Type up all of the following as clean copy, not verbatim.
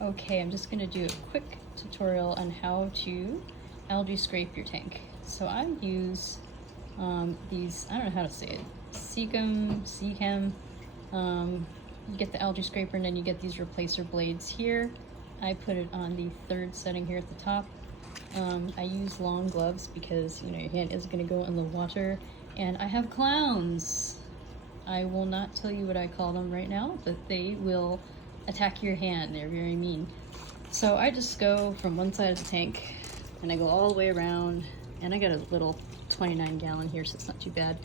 Okay, I'm just gonna do a quick tutorial on how to algae scrape your tank. So I use these, I don't know how to say it, Seachem. You get the algae scraper and then you get these replacer blades here. I put it on the third setting here at the top. I use long gloves because, you know, your hand is gonna go in the water. And I have clowns. I will not tell you what I call them right now, but they will attack your hand. They're very mean. So I just go from one side of the tank and I go all the way around, and I got a little 29 gallon here, so it's not too bad.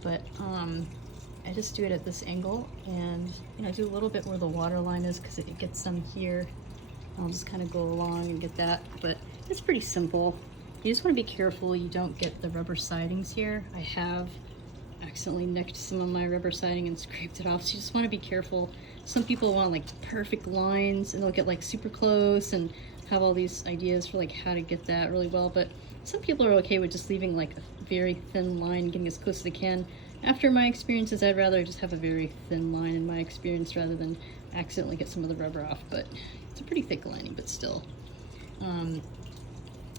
But I just do it at this angle, and you know, I do a little bit where the water line is because it gets some here. I'll just kind of go along and get that, but it's pretty simple. You just want to be careful you don't get the rubber sidings here. I have accidentally nicked some of my rubber siding and scraped it off, so you just want to be careful. Some people want like perfect lines and they'll get like super close and have all these ideas for like how to get that really well, but some people are okay with just leaving like a very thin line, getting as close as they can. After my experiences, I'd rather just have a very thin line in my experience rather than accidentally get some of the rubber off, but it's a pretty thick lining, but still. And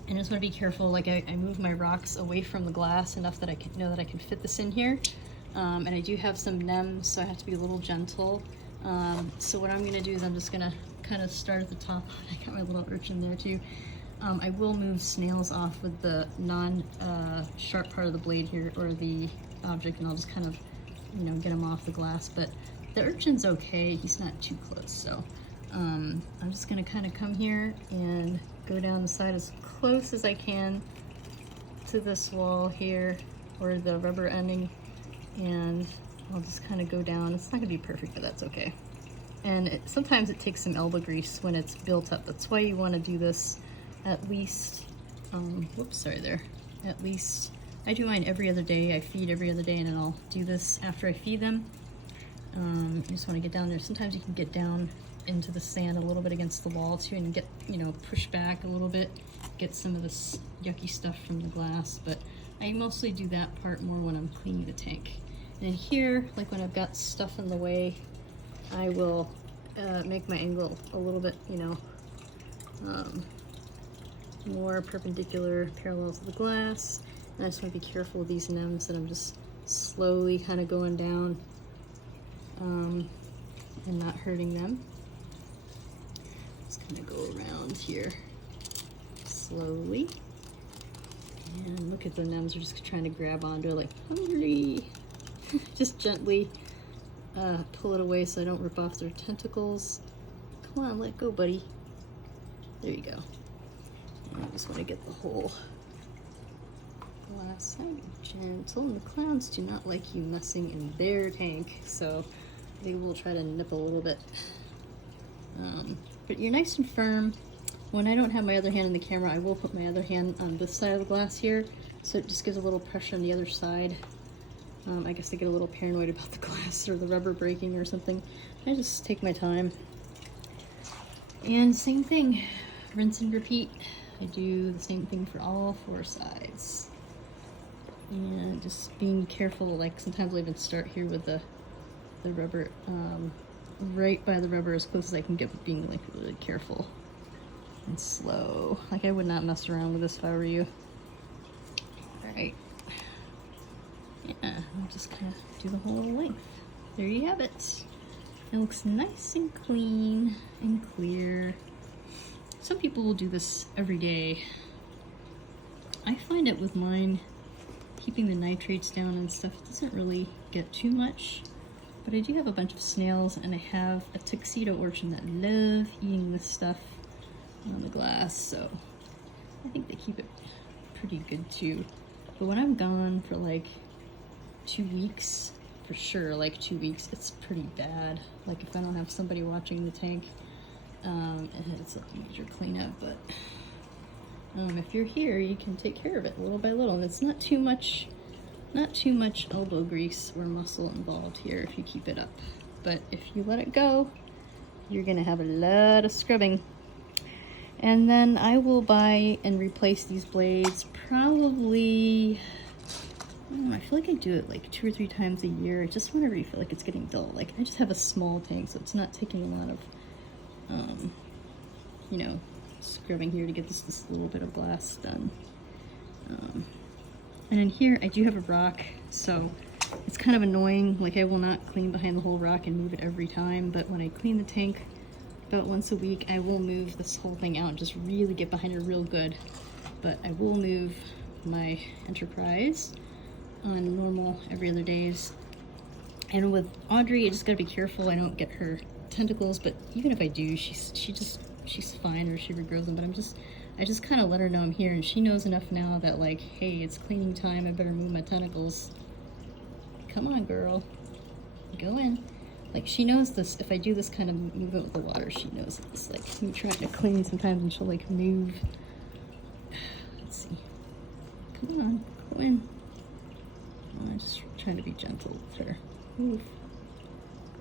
I just want to be careful, like I move my rocks away from the glass enough that I can know that I can fit this in here. And I do have some nems, so I have to be a little gentle. So what I'm going to do is I'm just going to kind of start at the top. I got my little urchin there too. I will move snails off with the non-sharp part of the blade here, or the object, and I'll just kind of, you know, get him off the glass. But the urchin's okay, he's not too close, so I'm just going to kind of come here and go down the side as close as I can to this wall here, or the rubber ending, and I'll just kind of go down. It's not going to be perfect, but that's okay. And sometimes it takes some elbow grease when it's built up. That's why you want to do this at least, whoops, sorry there. At least, I do mine every other day. I feed every other day, and then I'll do this after I feed them. You just want to get down there. Sometimes you can get down into the sand a little bit against the wall too, and get, you know, push back a little bit, get some of this yucky stuff from the glass. But I mostly do that part more when I'm cleaning the tank. And here, like when I've got stuff in the way, I will make my angle a little bit, you know, more perpendicular, parallel to the glass. And I just want to be careful of these nems that I'm just slowly kind of going down and not hurting them. Just kind of go around here slowly. And look at the nems are just trying to grab onto it like, hungry. Just gently pull it away so I don't rip off their tentacles. Come on, let go, buddy. There you go. And I just want to get the whole glass side gentle. And the clowns do not like you messing in their tank, so they will try to nip a little bit. But you're nice and firm. When I don't have my other hand in the camera, I will put my other hand on this side of the glass here, so it just gives a little pressure on the other side. I guess I get a little paranoid about the glass or the rubber breaking or something. I just take my time. And same thing, rinse and repeat. I do the same thing for all four sides. And just being careful, like sometimes I'll even start here with the rubber, right by the rubber as close as I can get, but being like really careful and slow. Like I would not mess around with this if I were you. All right. Yeah, I'll just kind of do the whole length. There you have it. It looks nice and clean and clear. Some people will do this every day. I find it with mine, keeping the nitrates down and stuff, it doesn't really get too much. But I do have a bunch of snails, and I have a tuxedo urchin that love eating this stuff on the glass, so I think they keep it pretty good too. But when I'm gone for like 2 weeks, for sure, like 2 weeks, it's pretty bad. Like if I don't have somebody watching the tank, it's a major cleanup. But if you're here, you can take care of it little by little, and it's not too much elbow grease or muscle involved here if you keep it up. But if you let it go, you're gonna have a lot of scrubbing. And then I will buy and replace these blades probably, I feel like I do it like 2 or 3 times a year, just whenever you feel like it's getting dull. Like I just have a small tank, so it's not taking a lot of you know, scrubbing here to get this little bit of glass done. And in here, I do have a rock, so it's kind of annoying. Like, I will not clean behind the whole rock and move it every time, but when I clean the tank about once a week, I will move this whole thing out and just really get behind it real good. But I will move my Enterprise on normal every other days. And with Audrey, I just gotta be careful I don't get her tentacles, but even if I do, she's fine, or she regrows them. But I just kind of let her know I'm here, and she knows enough now that, like, hey, it's cleaning time, I better move my tentacles. Come on, girl, go in. Like, she knows this. If I do this kind of movement with the water, she knows it's like me trying to clean sometimes, and she'll like move. Let's see. Come on, go in. I'm just trying to be gentle with her. Move.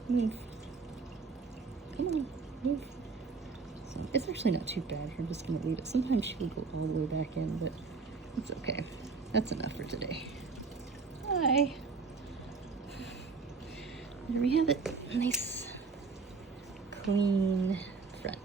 Move. Come on, move. So it's actually not too bad. I'm just gonna leave it. Sometimes she will go all the way back in, but it's okay. That's enough for today. Hi. There we have it. Nice, clean front.